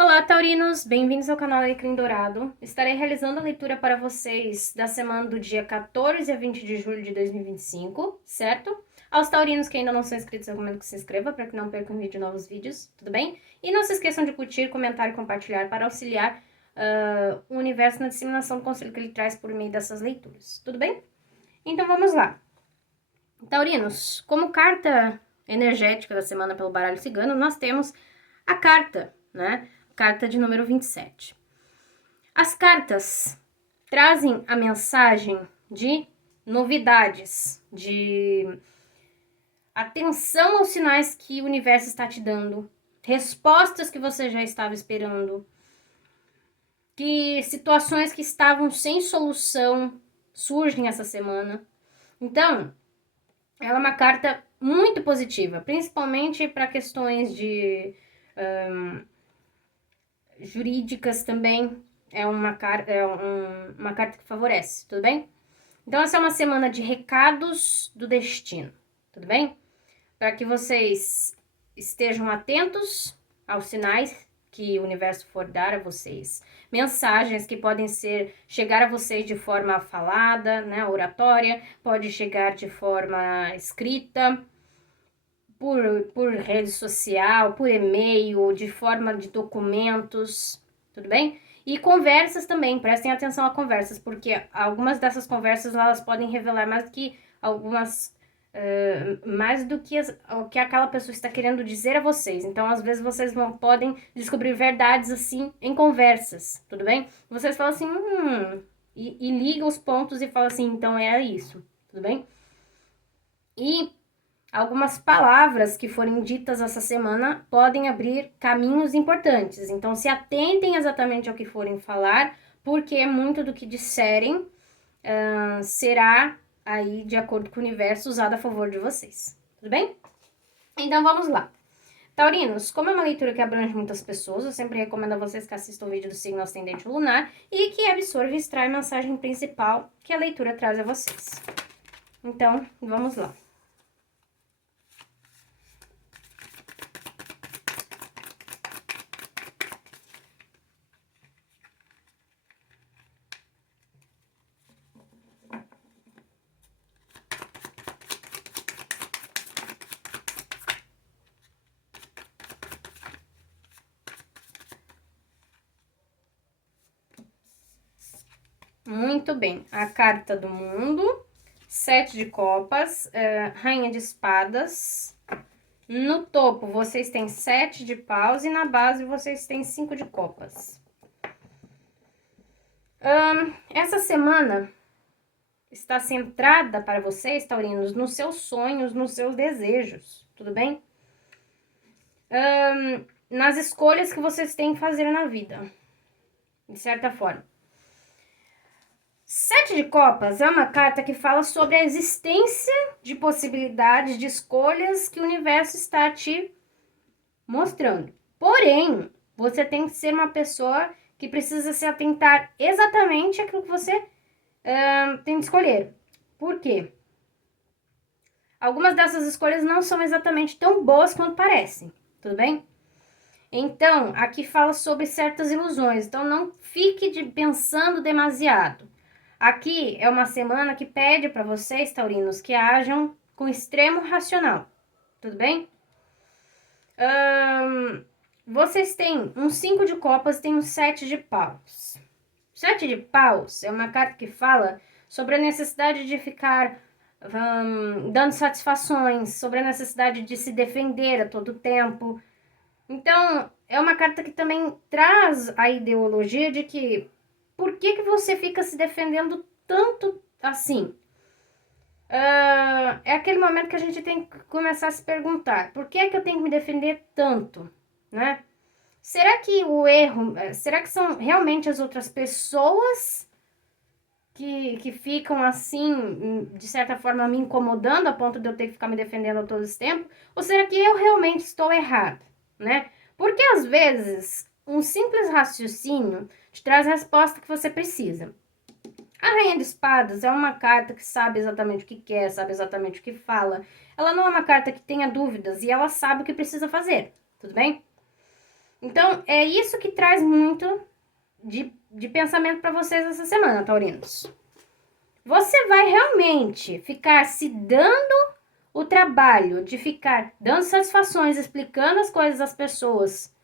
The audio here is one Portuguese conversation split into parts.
Olá, taurinos! Bem-vindos ao canal Alecrim Dourado. Estarei realizando a leitura para vocês da semana do dia 14 a 20 de julho de 2025, certo? Aos taurinos que ainda não são inscritos, eu recomendo que se inscreva para que não percam novos vídeos, tudo bem? E não se esqueçam de curtir, comentar e compartilhar para auxiliar o universo na disseminação do conselho que ele traz por meio dessas leituras, tudo bem? Então vamos lá. Taurinos, como carta energética da semana pelo baralho cigano, nós temos a carta, né? Carta de número 27. As cartas trazem a mensagem de novidades, de atenção aos sinais que o universo está te dando, respostas que você já estava esperando, que situações que estavam sem solução surgem essa semana. Então, ela é uma carta muito positiva, principalmente para questões de jurídicas também. É uma carta que favorece, tudo bem? Então, essa é uma semana de recados do destino, tudo bem? Para que vocês estejam atentos aos sinais que o universo for dar a vocês. Mensagens que podem chegar a vocês de forma falada, né, oratória, pode chegar de forma escrita, por rede social, por e-mail, de forma de documentos, tudo bem? E conversas também, prestem atenção a conversas, porque algumas dessas conversas elas podem revelar mais do que o que aquela pessoa está querendo dizer a vocês. Então, às vezes, vocês podem descobrir verdades assim em conversas, tudo bem? Vocês falam assim, e liga os pontos e fala assim, então é isso, tudo bem? E algumas palavras que forem ditas essa semana podem abrir caminhos importantes. Então, se atentem exatamente ao que forem falar, porque muito do que disserem será aí, de acordo com o universo, usado a favor de vocês. Tudo bem? Então, vamos lá. Taurinos, como é uma leitura que abrange muitas pessoas, eu sempre recomendo a vocês que assistam o vídeo do signo ascendente lunar e que absorva e extrai a mensagem principal que a leitura traz a vocês. Então, vamos lá. Muito bem, a carta do mundo, 7 de copas, rainha de espadas. No topo vocês têm 7 de paus e na base vocês têm 5 de copas. Essa semana está centrada para vocês, taurinos, nos seus sonhos, nos seus desejos, tudo bem? Nas escolhas que vocês têm que fazer na vida, de certa forma. 7 de copas é uma carta que fala sobre a existência de possibilidades de escolhas que o universo está te mostrando. Porém, você tem que ser uma pessoa que precisa se atentar exatamente àquilo que você tem de escolher. Por quê? Algumas dessas escolhas não são exatamente tão boas quanto parecem, tudo bem? Então, aqui fala sobre certas ilusões, então não fique pensando demasiado. Aqui é uma semana que pede para vocês, taurinos, que ajam com extremo racional, tudo bem? Vocês têm um 5 de copas, tem um 7 de paus. 7 de paus é uma carta que fala sobre a necessidade de ficar dando satisfações, sobre a necessidade de se defender a todo tempo. Então, é uma carta que também traz a ideologia de que por que você fica se defendendo tanto assim? É aquele momento que a gente tem que começar a se perguntar, por que é que eu tenho que me defender tanto, né? Será que será que são realmente as outras pessoas que ficam assim, de certa forma, me incomodando a ponto de eu ter que ficar me defendendo a todo esse tempo? Ou será que eu realmente estou errado, né? Porque às vezes um simples raciocínio te traz a resposta que você precisa. A Rainha de Espadas é uma carta que sabe exatamente o que quer, sabe exatamente o que fala. Ela não é uma carta que tenha dúvidas e ela sabe o que precisa fazer, tudo bem? Então, é isso que traz muito de pensamento para vocês essa semana, taurinos. Você vai realmente ficar se dando o trabalho de ficar dando satisfações, explicando as coisas às pessoas,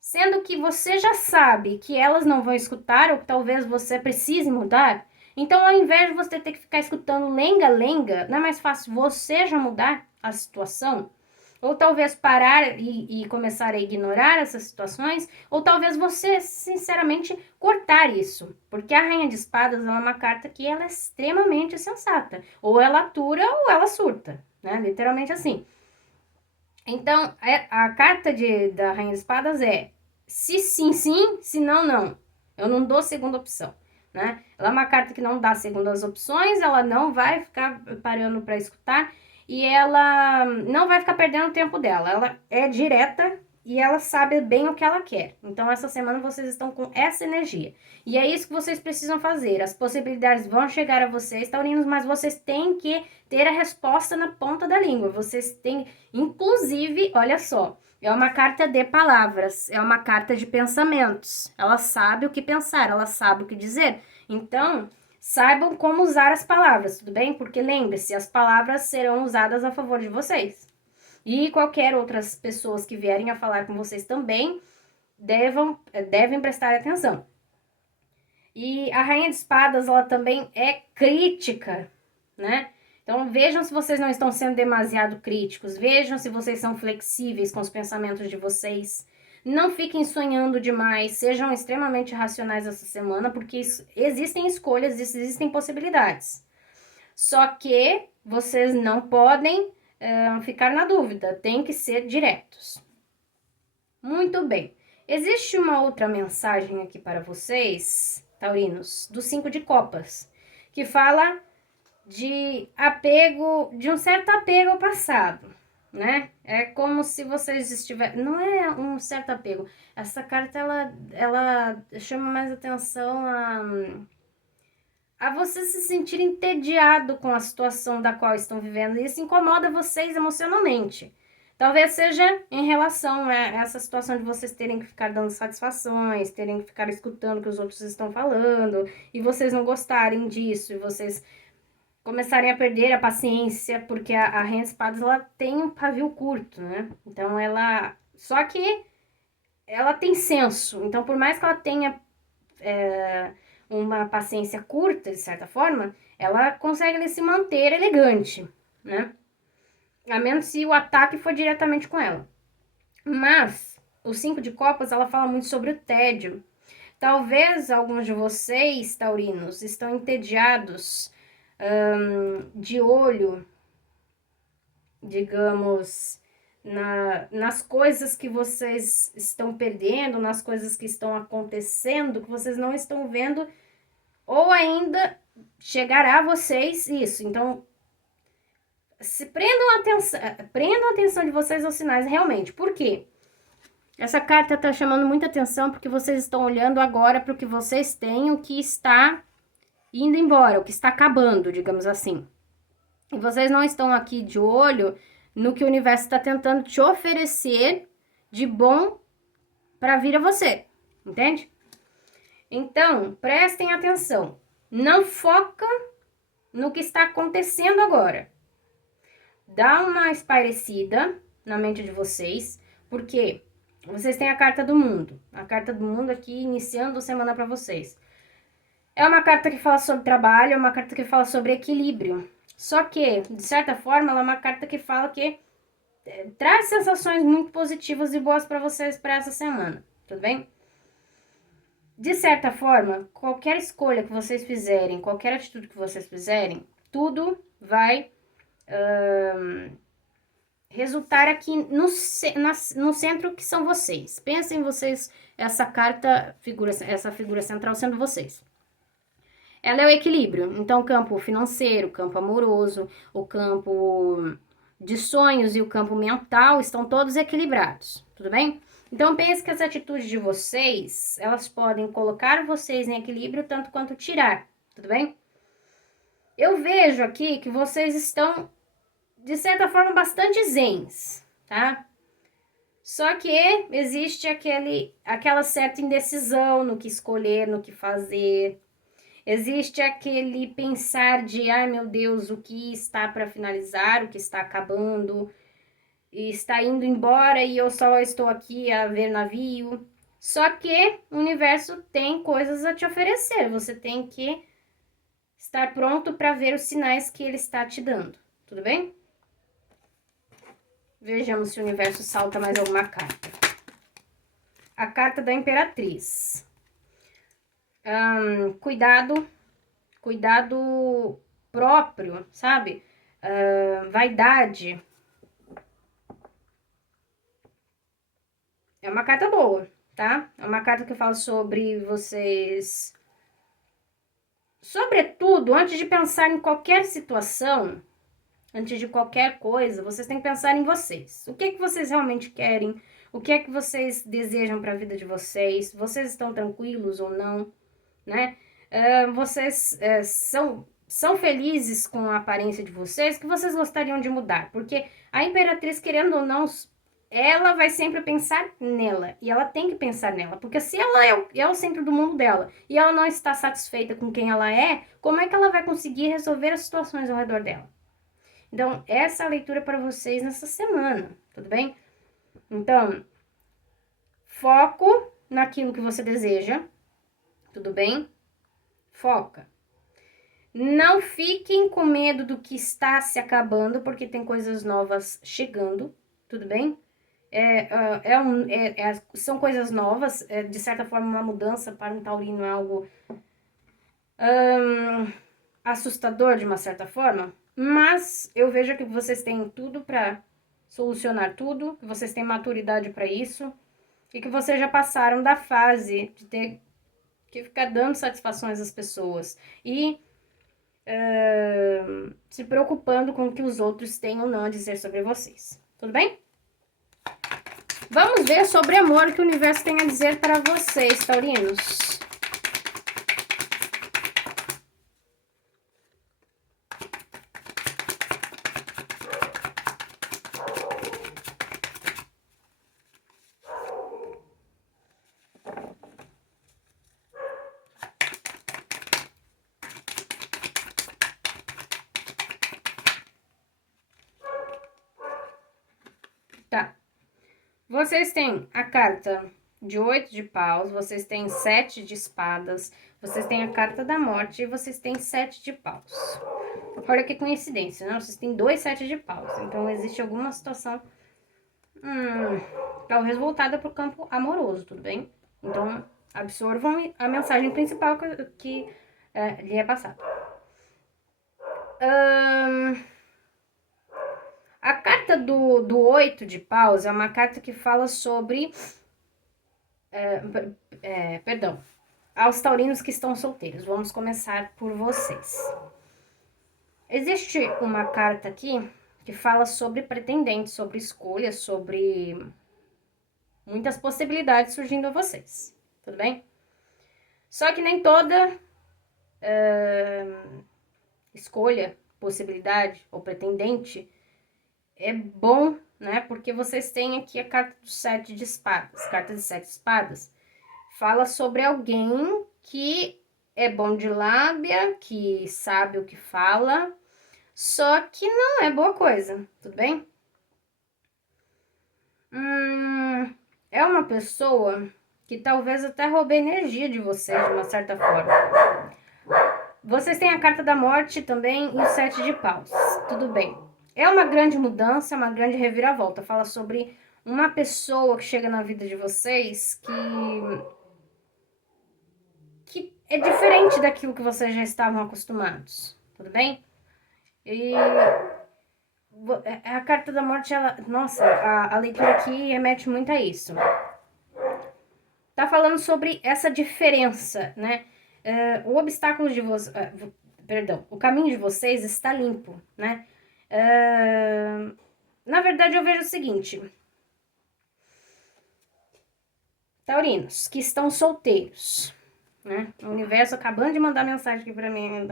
sendo que você já sabe que elas não vão escutar ou que talvez você precise mudar? Então, ao invés de você ter que ficar escutando lenga-lenga, não é mais fácil você já mudar a situação? Ou talvez parar e começar a ignorar essas situações, ou talvez você, sinceramente, cortar isso. Porque a Rainha de Espadas é uma carta que ela é extremamente sensata. Ou ela atura ou ela surta, né? Literalmente assim. Então, a carta da Rainha de Espadas é se sim, sim, se não, não. Eu não dou segunda opção, né? Ela é uma carta que não dá segundas opções, ela não vai ficar parando para escutar e ela não vai ficar perdendo o tempo dela. Ela é direta e ela sabe bem o que ela quer. Então, essa semana vocês estão com essa energia. E é isso que vocês precisam fazer. As possibilidades vão chegar a vocês, taurinos, mas vocês têm que ter a resposta na ponta da língua. Vocês têm, inclusive, olha só, é uma carta de palavras, é uma carta de pensamentos. Ela sabe o que pensar, ela sabe o que dizer. Então, saibam como usar as palavras, tudo bem? Porque lembre-se, as palavras serão usadas a favor de vocês. E qualquer outras pessoas que vierem a falar com vocês também devem prestar atenção. E a Rainha de Espadas, ela também é crítica, né? Então vejam se vocês não estão sendo demasiado críticos, vejam se vocês são flexíveis com os pensamentos de vocês. Não fiquem sonhando demais, sejam extremamente racionais essa semana, porque existem escolhas, existem possibilidades. Só que vocês não podem ficar na dúvida, tem que ser diretos. Muito bem. Existe uma outra mensagem aqui para vocês, taurinos, do 5 de copas, que fala de apego, de um certo apego ao passado, né? É como se vocês estivessem... Não é um certo apego. Essa carta, ela chama mais atenção a vocês se sentirem entediado com a situação da qual estão vivendo. E isso incomoda vocês emocionalmente. Talvez seja em relação a essa situação de vocês terem que ficar dando satisfações, terem que ficar escutando o que os outros estão falando, e vocês não gostarem disso, e vocês começarem a perder a paciência, porque a Rainha de Espadas, ela tem um pavio curto, né? Então, ela... Só que ela tem senso. Então, por mais que ela tenha uma paciência curta, de certa forma, ela consegue se manter elegante, né? A menos se o ataque for diretamente com ela. Mas, o 5 de copas, ela fala muito sobre o tédio. Talvez alguns de vocês, taurinos, estão entediados, de olho, digamos, nas coisas que vocês estão perdendo, nas coisas que estão acontecendo, que vocês não estão vendo, ou ainda chegará a vocês isso. Então, se prendam a atenção de vocês aos sinais realmente. Por quê? Essa carta está chamando muita atenção porque vocês estão olhando agora para o que vocês têm, o que está indo embora, o que está acabando, digamos assim. E vocês não estão aqui de olho no que o universo está tentando te oferecer de bom para vir a você, entende? Então, prestem atenção. Não foca no que está acontecendo agora. Dá uma espairecida na mente de vocês, porque vocês têm a carta do mundo. A carta do mundo aqui iniciando a semana para vocês. É uma carta que fala sobre trabalho, é uma carta que fala sobre equilíbrio. Só que, de certa forma, ela é uma carta que fala que traz sensações muito positivas e boas para vocês para essa semana, tudo bem? De certa forma, qualquer escolha que vocês fizerem, qualquer atitude que vocês fizerem, tudo vai resultar aqui no centro que são vocês. Pensem vocês, essa carta, essa figura central sendo vocês. Ela é o equilíbrio. Então, o campo financeiro, o campo amoroso, o campo de sonhos e o campo mental estão todos equilibrados, tudo bem? Então, pense que as atitudes de vocês, elas podem colocar vocês em equilíbrio tanto quanto tirar, tudo bem? Eu vejo aqui que vocês estão, de certa forma, bastante zens, tá? Só que existe aquela certa indecisão no que escolher, no que fazer. Existe aquele pensar de, ai meu Deus, o que está para finalizar, o que está acabando, e está indo embora e eu só estou aqui a ver navio. Só que o universo tem coisas a te oferecer, você tem que estar pronto para ver os sinais que ele está te dando, tudo bem? Vejamos se o universo salta mais alguma carta. A carta da Imperatriz. Cuidado próprio, sabe? Vaidade. É uma carta boa, tá? É uma carta que fala sobre vocês. Sobretudo, antes de pensar em qualquer situação, antes de qualquer coisa, vocês têm que pensar em vocês. O que é que vocês realmente querem? O que é que vocês desejam para a vida de vocês? Vocês estão tranquilos ou não, né? Vocês são felizes com a aparência de vocês, que vocês gostariam de mudar, porque a Imperatriz, querendo ou não, ela vai sempre pensar nela, e ela tem que pensar nela, porque se ela é o centro do mundo dela, e ela não está satisfeita com quem ela é, como é que ela vai conseguir resolver as situações ao redor dela? Então, essa é a leitura para vocês nessa semana, tudo bem? Então, foco naquilo que você deseja, tudo bem? Foca. Não fiquem com medo do que está se acabando, porque tem coisas novas chegando, tudo bem? São coisas novas, de certa forma, uma mudança para um taurino é algo assustador, de uma certa forma, mas eu vejo que vocês têm tudo para solucionar tudo, que vocês têm maturidade para isso, e que vocês já passaram da fase de ter que ficar dando satisfações às pessoas e se preocupando com o que os outros têm ou não a dizer sobre vocês. Tudo bem? Vamos ver sobre amor que o universo tem a dizer para vocês, taurinos. Tá. Vocês têm a carta de 8 de paus, vocês têm 7 de espadas, vocês têm a carta da morte e vocês têm 7 de paus. Olha que coincidência, né? Vocês têm 2 7 de paus. Então, existe alguma situação, talvez voltada para o campo amoroso, tudo bem? Então, absorvam a mensagem principal que lhe é passada. A carta do 8 de paus é uma carta que fala sobre... perdão. Aos taurinos que estão solteiros. Vamos começar por vocês. Existe uma carta aqui que fala sobre pretendentes, sobre escolhas, sobre muitas possibilidades surgindo a vocês. Tudo bem? Só que nem toda escolha, possibilidade ou pretendente é bom, né? Porque vocês têm aqui a carta do 7 de espadas. Carta de 7 de espadas fala sobre alguém que é bom de lábia, que sabe o que fala, só que não é boa coisa, tudo bem? É uma pessoa que talvez até roube energia de vocês de uma certa forma. Vocês têm a carta da morte também e o 7 de paus, tudo bem. É uma grande mudança, uma grande reviravolta. Fala sobre uma pessoa que chega na vida de vocês que é diferente daquilo que vocês já estavam acostumados, tudo bem? E a carta da morte, ela, nossa, a leitura aqui remete muito a isso. Tá falando sobre essa diferença, né? O obstáculo de vocês, perdão, o caminho de vocês está limpo, né? Na verdade, eu vejo o seguinte: taurinos que estão solteiros, né? O universo acabando de mandar mensagem aqui pra mim,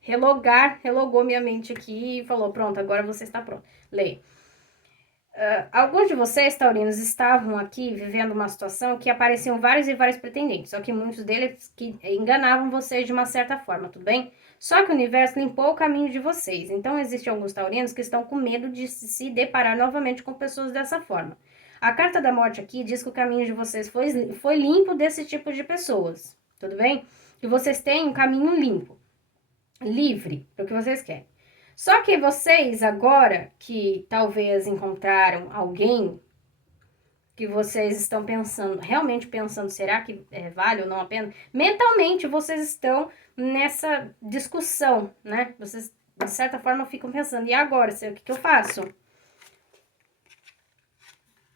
relogou minha mente aqui e falou: pronto, agora você está pronto. Leia. Alguns de vocês, taurinos, estavam aqui vivendo uma situação que apareciam vários e vários pretendentes, só que muitos deles que enganavam vocês de uma certa forma, tudo bem? Só que o universo limpou o caminho de vocês, então existem alguns taurinos que estão com medo de se deparar novamente com pessoas dessa forma. A carta da morte aqui diz que o caminho de vocês foi limpo desse tipo de pessoas, tudo bem? Que vocês têm um caminho limpo, livre, para o que vocês querem. Só que vocês agora que talvez encontraram alguém que vocês estão pensando, realmente pensando, será que vale ou não a pena? Mentalmente vocês estão nessa discussão, né? Vocês, de certa forma, ficam pensando, e agora? O que eu faço?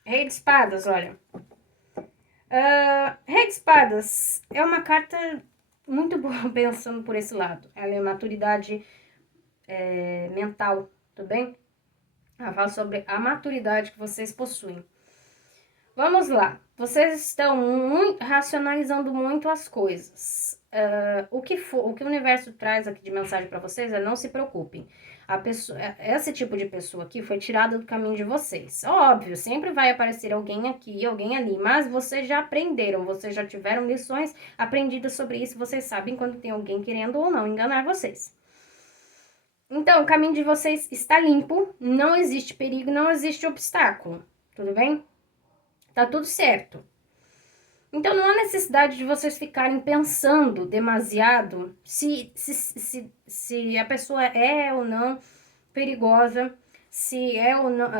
Rei de Espadas, olha. Rei de Espadas é uma carta muito boa pensando por esse lado. Ela é maturidade mental, tudo bem? Ela fala sobre a maturidade que vocês possuem. Vamos lá. Vocês estão racionalizando muito as coisas. O que o universo traz aqui de mensagem para vocês é não se preocupem. Esse tipo de pessoa aqui foi tirada do caminho de vocês. Óbvio, sempre vai aparecer alguém aqui, alguém ali, mas vocês já aprenderam, vocês já tiveram lições aprendidas sobre isso, vocês sabem quando tem alguém querendo ou não enganar vocês. Então, o caminho de vocês está limpo, não existe perigo, não existe obstáculo, tudo bem? Tá tudo certo. Então, não há necessidade de vocês ficarem pensando demasiado se a pessoa é ou não perigosa, se é ou não,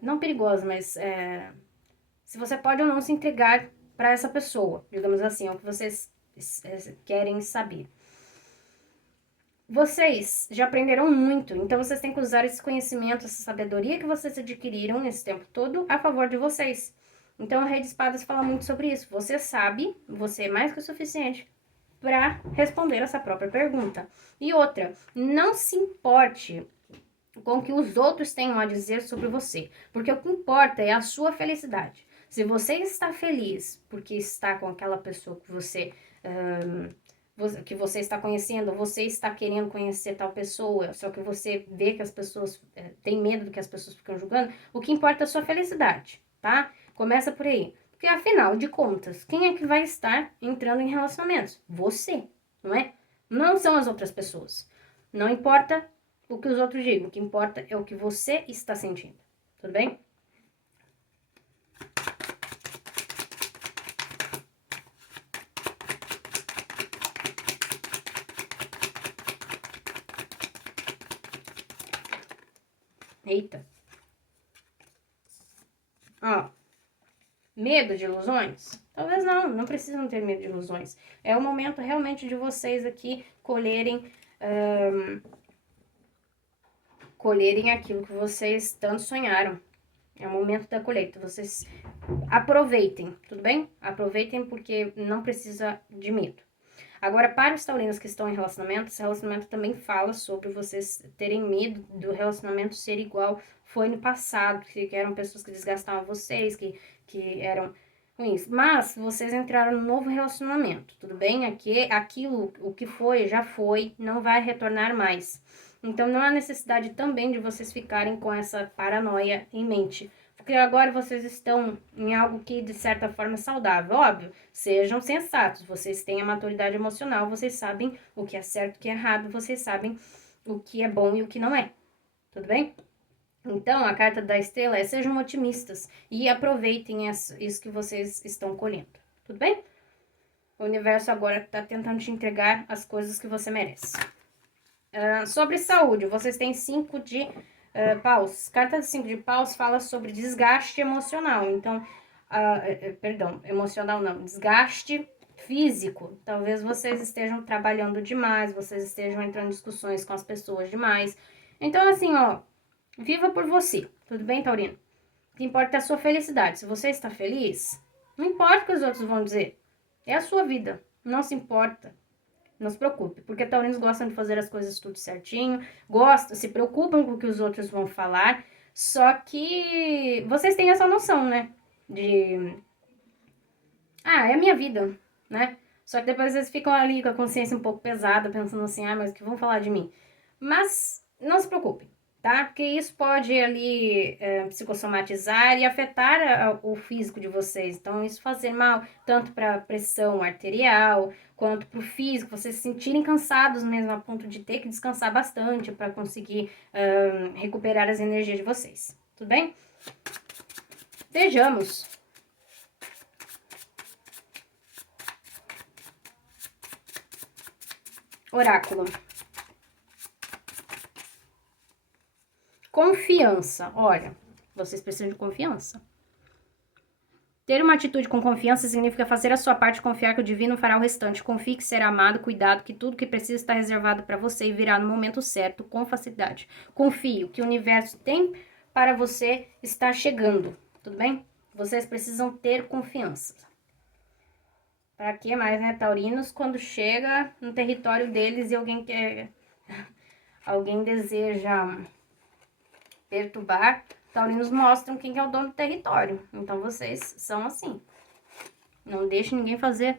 não perigosa, mas se você pode ou não se entregar para essa pessoa, digamos assim, é o que vocês querem saber. Vocês já aprenderam muito, então vocês têm que usar esse conhecimento, essa sabedoria que vocês adquiriram esse tempo todo a favor de vocês. Então, o Rei de Espadas fala muito sobre isso. Você sabe, você é mais que o suficiente para responder essa própria pergunta. E outra, não se importe com o que os outros tenham a dizer sobre você, porque o que importa é a sua felicidade. Se você está feliz porque está com aquela pessoa que você está conhecendo, você está querendo conhecer tal pessoa, só que você vê que as pessoas têm medo do que as pessoas ficam julgando, o que importa é a sua felicidade, tá? Começa por aí. Porque, afinal de contas, quem é que vai estar entrando em relacionamentos? Você, não é? Não são as outras pessoas. Não importa o que os outros digam, o que importa é o que você está sentindo. Tudo bem? Eita. Ó. Medo de ilusões? Talvez não precisam ter medo de ilusões. É o momento realmente de vocês aqui colherem aquilo que vocês tanto sonharam. É o momento da colheita. Vocês aproveitem, tudo bem? Aproveitem porque não precisa de medo. Agora, para os taurinos que estão em relacionamento, esse relacionamento também fala sobre vocês terem medo do relacionamento ser igual foi no passado, que eram pessoas que desgastavam vocês, que eram ruins. Mas vocês entraram num novo relacionamento, tudo bem? Aquilo, o que foi, já foi, não vai retornar mais. Então, não há necessidade também de vocês ficarem com essa paranoia em mente. Porque agora vocês estão em algo que, de certa forma, é saudável. Óbvio, sejam sensatos. Vocês têm a maturidade emocional, vocês sabem o que é certo e o que é errado, vocês sabem o que é bom e o que não é. Tudo bem? Então, a carta da estrela é: sejam otimistas e aproveitem isso que vocês estão colhendo. Tudo bem? O universo agora está tentando te entregar as coisas que você merece. Sobre saúde, vocês têm 5 de paus. Carta de 5 de paus fala sobre desgaste emocional. Então, perdão, emocional não, desgaste físico. Talvez vocês estejam trabalhando demais, vocês estejam entrando em discussões com as pessoas demais. Então, assim, ó, viva por você, tudo bem, Taurino? O que importa é a sua felicidade. Se você está feliz, não importa o que os outros vão dizer. É a sua vida, não se importa. Não se preocupe, porque taurinos gostam de fazer as coisas tudo certinho, se preocupam com o que os outros vão falar, só que vocês têm essa noção, né? É a minha vida, né? Só que depois vocês ficam ali com a consciência um pouco pesada, pensando assim, mas o que vão falar de mim? Mas não se preocupem, tá? Porque isso pode ali psicossomatizar e afetar o físico de vocês. Então, isso fazer mal tanto para a pressão arterial quanto para o físico, vocês se sentirem cansados mesmo a ponto de ter que descansar bastante para conseguir recuperar as energias de vocês. Tudo bem? Vejamos. Oráculo. Confiança. Olha, vocês precisam de confiança. Ter uma atitude com confiança significa fazer a sua parte e confiar que o divino fará o restante. Confie que será amado, cuidado, que tudo que precisa está reservado para você e virá no momento certo, com facilidade. Confie, o que o universo tem para você está chegando, tudo bem? Vocês precisam ter confiança. Para que mais, né, taurinos, quando chega no território deles e alguém quer... alguém deseja perturbar, taurinos mostram quem é o dono do território. Então, vocês são assim. Não deixe ninguém fazer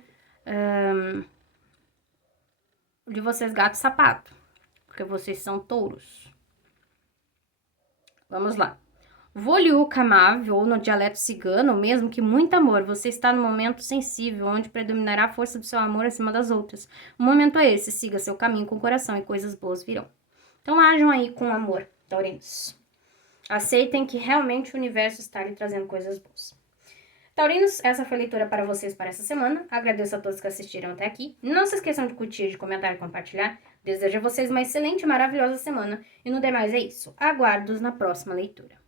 de vocês gato e sapato. Porque vocês são touros. Vamos lá. Volyu Kamav, ou no dialeto cigano, mesmo que muito amor, você está no momento sensível, onde predominará a força do seu amor acima das outras. O momento é esse, siga seu caminho com o coração e coisas boas virão. Então, ajam aí com amor, taurinos. Aceitem que realmente o universo está lhe trazendo coisas boas. Taurinos, essa foi a leitura para vocês para essa semana. Agradeço a todos que assistiram até aqui. Não se esqueçam de curtir, de comentar e compartilhar. Desejo a vocês uma excelente e maravilhosa semana. E no demais é isso. Aguardo-os na próxima leitura.